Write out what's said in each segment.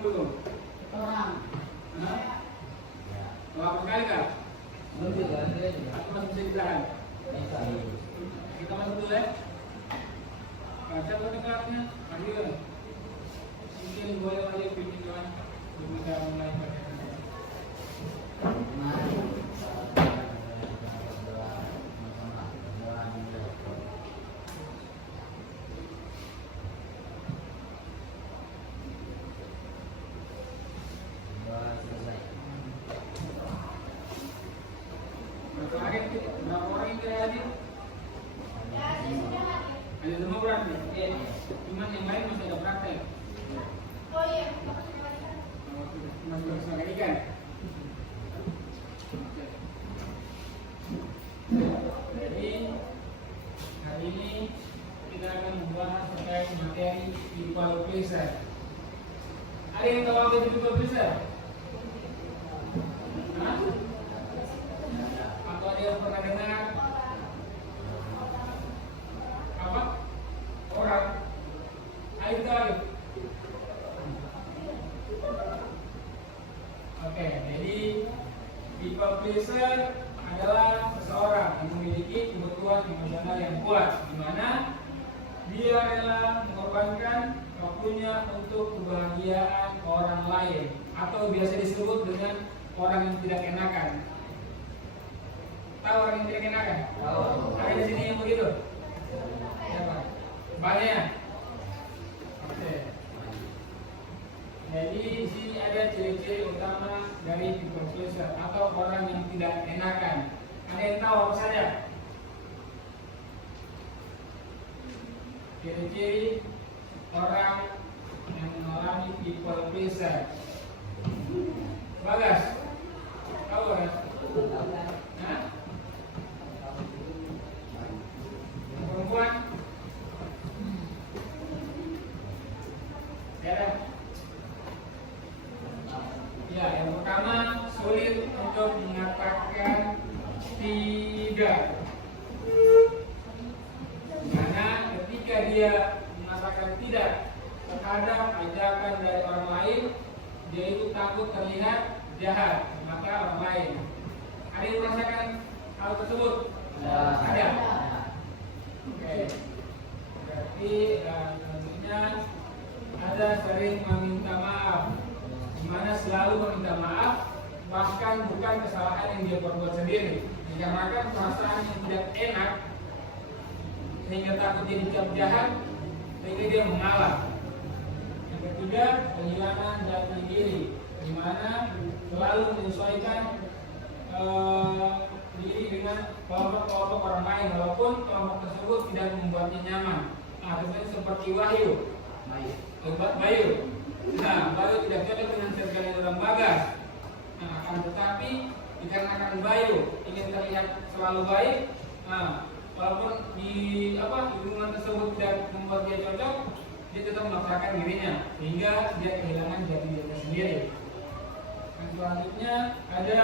belum? Orang. Hah? Berapa kali kak? Lebih lagi. Aku masih bisa ditahan. Kita masuk dulu ya. Baca pendengarnya, adil. Mungkin boleh aja bikin kan, bisa mulai pakai. Berapa orang yang tidak hadir? Ada semua berarti? Cuman yang lain masih ada praktek. Oh iya. Masih bersama ikan. Jadi hari ini kita akan membahas terkait materi people pleaser. Ada yang tahu apa itu people pleaser? Hah? Atau ada yang pernah dengar? Apa? Orang. Ayo kita lagi. Oke, jadi people pleaser adalah seseorang yang memiliki kebutuhan emosional yang kuat, di mana dia rela mengorbankan waktunya untuk kebahagiaan orang lain, atau biasa disebut dengan orang yang tidak enakan. Tahu orang yang tidak enakan? Tahu. Ada di sini yang begitu? Siapa? Banyak. Oke. Jadi di sini ada ciri-ciri utama dari people pleaser atau orang yang tidak enakan. Ada yang tahu apa saja? Ciri-ciri orang yang mengalami people pleaser. Bagas, tahu kan? Hah? Perempuan? Ya. Ya, yang pertama sulit untuk mengatakan tidak. Karena ketika dia mengatakan tidak terhadap ajakan dari orang lain, dia itu takut terlihat jahat di mata orang lain. Ada yang merasakan hal tersebut? Ada. Oke. Berarti tentunya ada sering meminta maaf, di mana selalu meminta maaf, bahkan bukan kesalahan yang dia perbuat sendiri, dikarenakan perasaan yang tidak enak, sehingga takut dia dicap jahat, sehingga dia mengalah. Yang ketiga, kehilangan jati diri, di mana selalu menyesuaikan diri dengan kelompok-kelompok orang lain, walaupun kelompok tersebut tidak membuatnya nyaman. Nah, contohnya seperti Bayu. Nah, Bayu tidak cocok dengan circle dalam Bagas. Nah, akan tetapi dikarenakan Bayu ingin terlihat selalu baik, nah, walaupun di lingkungan tersebut tidak membuat dia cocok, dia tetap memaksakan dirinya hingga dia kehilangan jati diri sendiri. Dan selanjutnya ada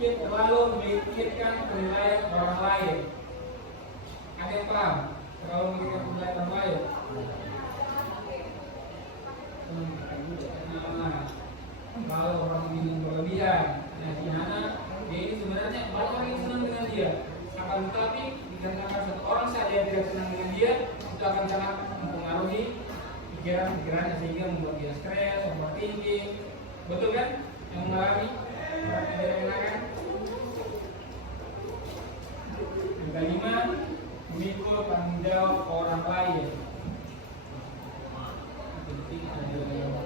terlalu memikirkan penilaian orang lain. Ada yang paham? Terlalu memikirkan penilaian orang lain. Kalau orang ini berlebihan, nah gimana? Dia ini sebenarnya banyak orang yang senang dengan dia. Akan tetapi dikarenakan satu orang saja yang tidak senang dengan dia, itu akan sangat mempengaruhi pikiran-pikirannya sehingga membuat dia stres, overthinking. Betul kan? Yang mengalami orang yang tidak enakan. Yang kelima, memikul tanggung jawab orang lain. Penting ada video.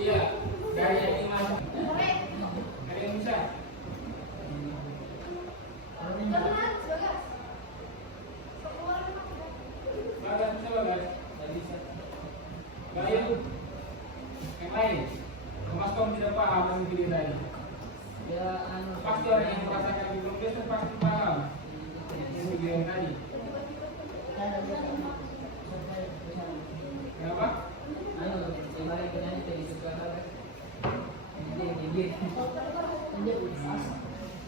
Iya, dari yang ini masuk. Ada yang bisa? Bagas, bisa bagas. Bayu, yang lain. Mas Tom tidak paham yang video tadi. Ya, anu. Pasti orang yang merasakan belum biasa pasti paham. Yang video yang tadi. Kenapa? Anu, kemarin penyanyi tadi suka banget. Dia.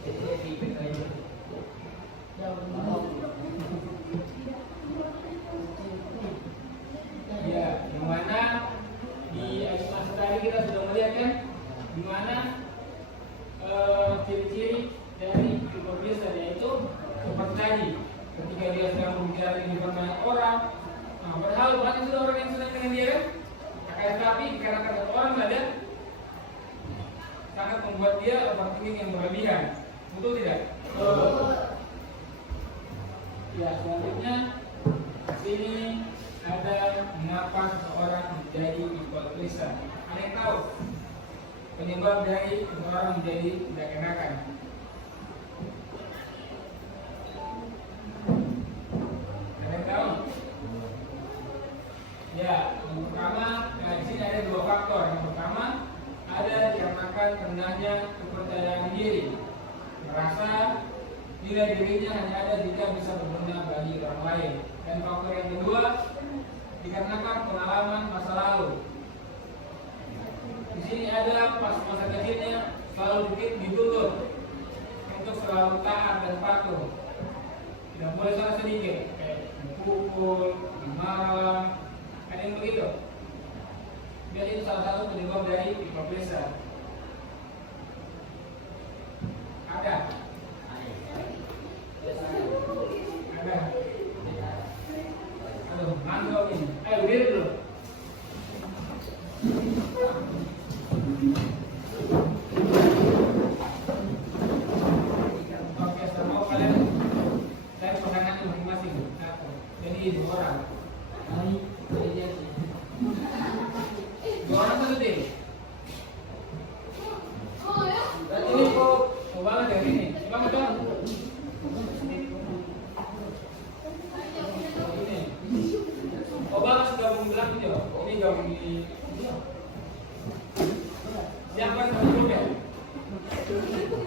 Dia pipet aja. Ya, yang mana di ayat masa tadi kita sudah melihat kan, di mana ciri-ciri dari kebiasaan yaitu seperti tadi, ketika dia sedang berbicara di depan banyak orang, nah, padahal banyak sudah orang yang senang dengan dia kan, akan tetapi karena kata orang ada sangat membuat dia overthinking yang berlebihan, betul tidak? Ya, selanjutnya sini ada mengapa seseorang menjadi hipokrisat. Ada yang tahu penyebab dari seseorang menjadi tidak enakan? Ada yang tahu? Ya, yang pertama, di sini ada dua faktor. Yang pertama ada dikarenakan rendahnya kepercayaan diri, merasa nilai dirinya hanya ada jika bisa berguna bagi orang lain. Dan faktor yang kedua dikarenakan pengalaman masa lalu. Di sini ada pas masa kecilnya selalu dituntut untuk selalu taat dan patuh, tidak boleh salah sedikit, kayak dipukul, dimarah, ada yang begitu. Jadi itu salah satu penyebab dari hipokrisat. Ada. Aduh, mantap ini. Ayo berdiri dulu. Oke, sama kalian. Saya pegangan masing-masing. Satu. Jadi 2 orang. Dua orang satu tim. Ini kok coba dari ini. Coba dong. Balas gabung belakang dia. Ini gabung di siapa satu pulpen?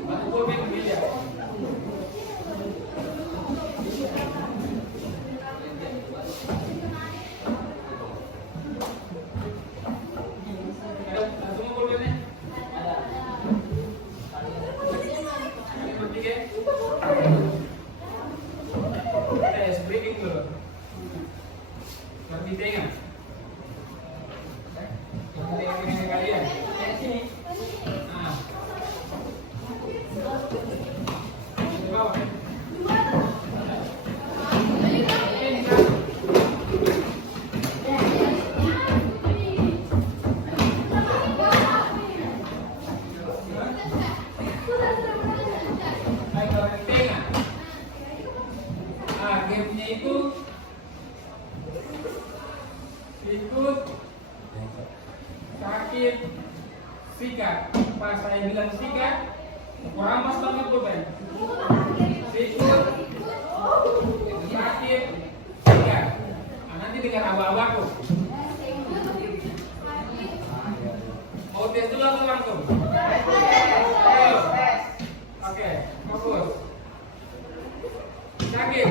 Satu pulpen dia. Ada semua pulpennya? Ada. Ini bertiga. Saya breaking dulu. Ngerti tengah? Yang kalian? Sini. Nah. Di bawah. Gamenya itu ikut sakit sikat. Pas saya bilang sikat, ramas banget beban. Ikut sakit sikat. Nah, nanti dengar abah-abahku. Mau tes dulu atau langsung? Ayo. Oke, fokus. Sakit.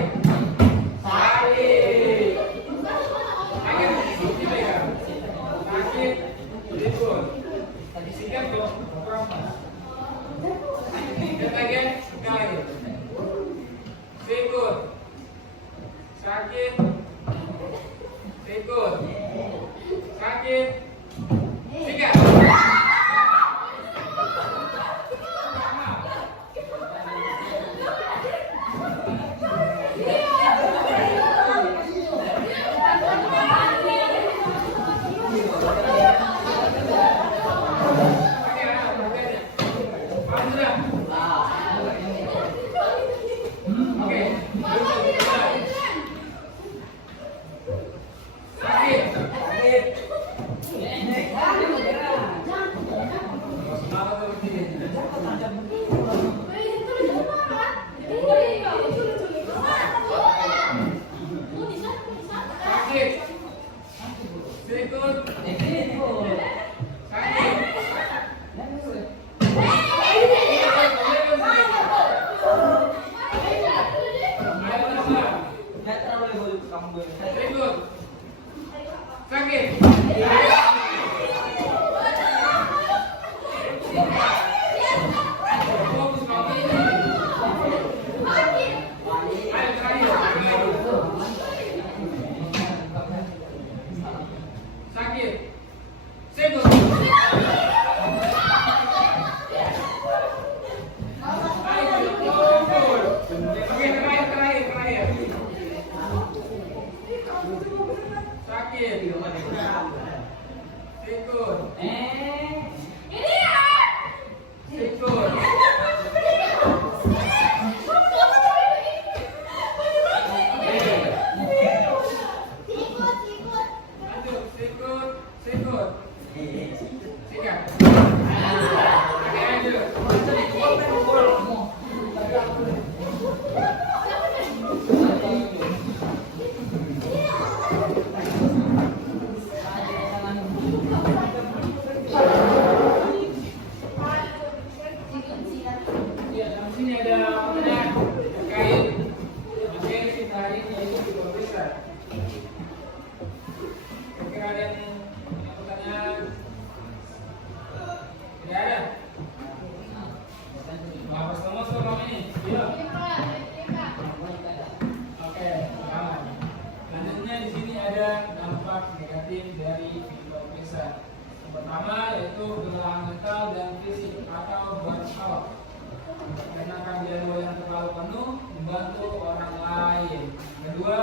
Sakit. Sakit. Pertama yaitu kelelahan mental dan fisik atau burnout. Karena kehadiran yang terlalu penuh membantu orang lain. Kedua,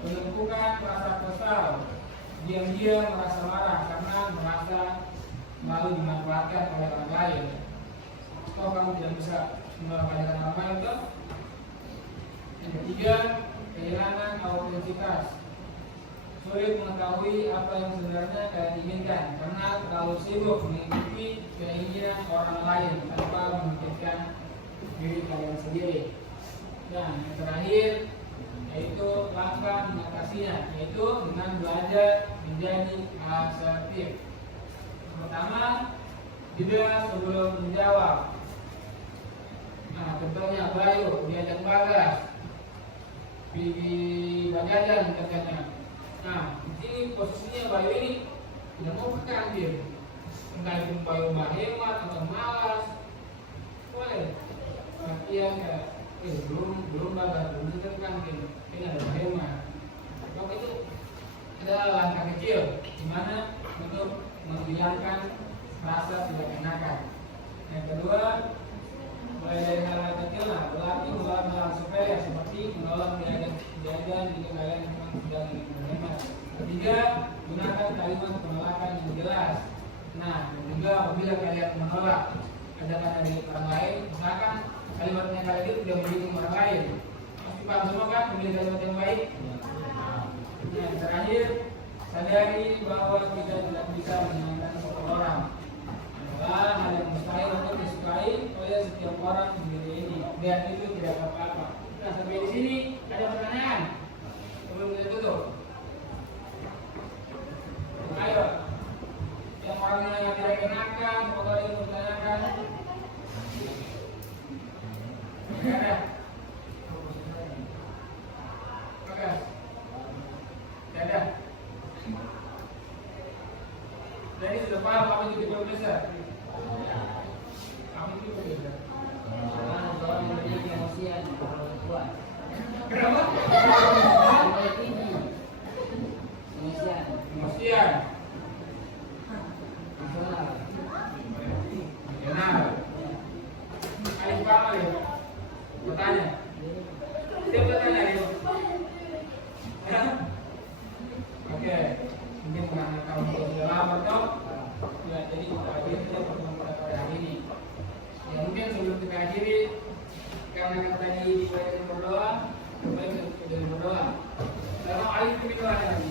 menumpukan rasa kesal. Diam-diam merasa marah karena merasa malu dimanfaatkan oleh orang lain. Atau kamu tidak bisa memanfaatkan orang lain, toh? Yang ketiga, kehilangan autentisitas. Sulit mengetahui apa yang sebenarnya kalian inginkan karena terlalu sibuk mengikuti keinginan orang lain tanpa memikirkan diri kalian sendiri. Dan yang terakhir yaitu langkah mengatasinya, yaitu dengan belajar menjadi asertif. Pertama, jeda sebelum menjawab. Nah, contohnya Bayu diajak Bagas pergi jajan katanya. Nah, di sini posisinya Bayu ini tidak mau ke kantin. Entah itu Bayu hemat atau malas. Boleh. Latihan ya, belum Bagas, belum ke kantin. Ini ada hemat. Maka itu adalah langkah kecil di mana untuk menghilangkan rasa tidak enakan. Yang kedua, mulai dari hal-hal kecil lah, berlatih melakukan hal sepele seperti menolong jajan jika kalian memang sedang ingin berhemat. Ketiga, gunakan kalimat penolakan yang jelas. Nah, dan juga apabila kalian menolak ajakan dari orang lain, misalkan kalimatnya kalian itu tidak mendukung orang lain, pasti paham semua kan memilih kalimat yang baik. Yang terakhir, sadari bahwa kita tidak bisa menyenangkan semua orang. Adalah hal yang mustahil untuk disukai oleh setiap orang di dunia ini, dan itu tidak apa-apa. Nah, sampai di sini ada pertanyaan sebelum kita tutup. Ayo, yang orang yang tidak enakan, semoga dia mempertanyakan. Tidak ada. Bagas. Tidak ada. Jadi sudah paham apa itu diplomasi? Kamu itu berbeda. Orang yang memiliki emosian terlalu kuat. Kenapa? Terlalu tinggi. Emosian. Emosian. Benar. Benar. Alif paham ya? Bertanya. Siapa bertanya itu? Ya? Oke. Mungkin karena kamu sudah lama toh. Ya, jadi kita akhiri pertemuan pada hari ini. Ya, mungkin sebelum kita akhiri, karena kita tadi dibacakan berdoa, baik kita berdoa. Kalau Alif berdoa lagi.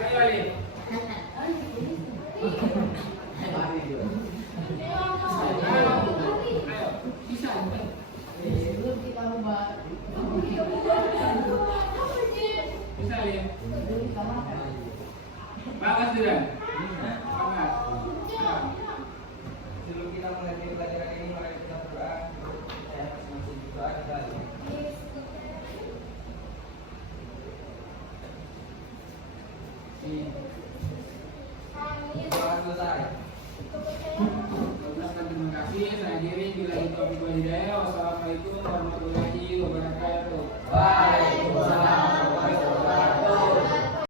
Ayo Alif. Ayo. Bisa. Sebelum kita ubah, Bisa Alif. kita makan. Bagus tidak? Bagus. Nah, Sebelum kita mulai pelajaran ini, mari kita berdoa. Saya masih berdoa kita. Doa selesai. Bagus, terima kasih. Saya diri bila itu hidayah. Wassalamualaikum warahmatullahi wabarakatuh. Bye.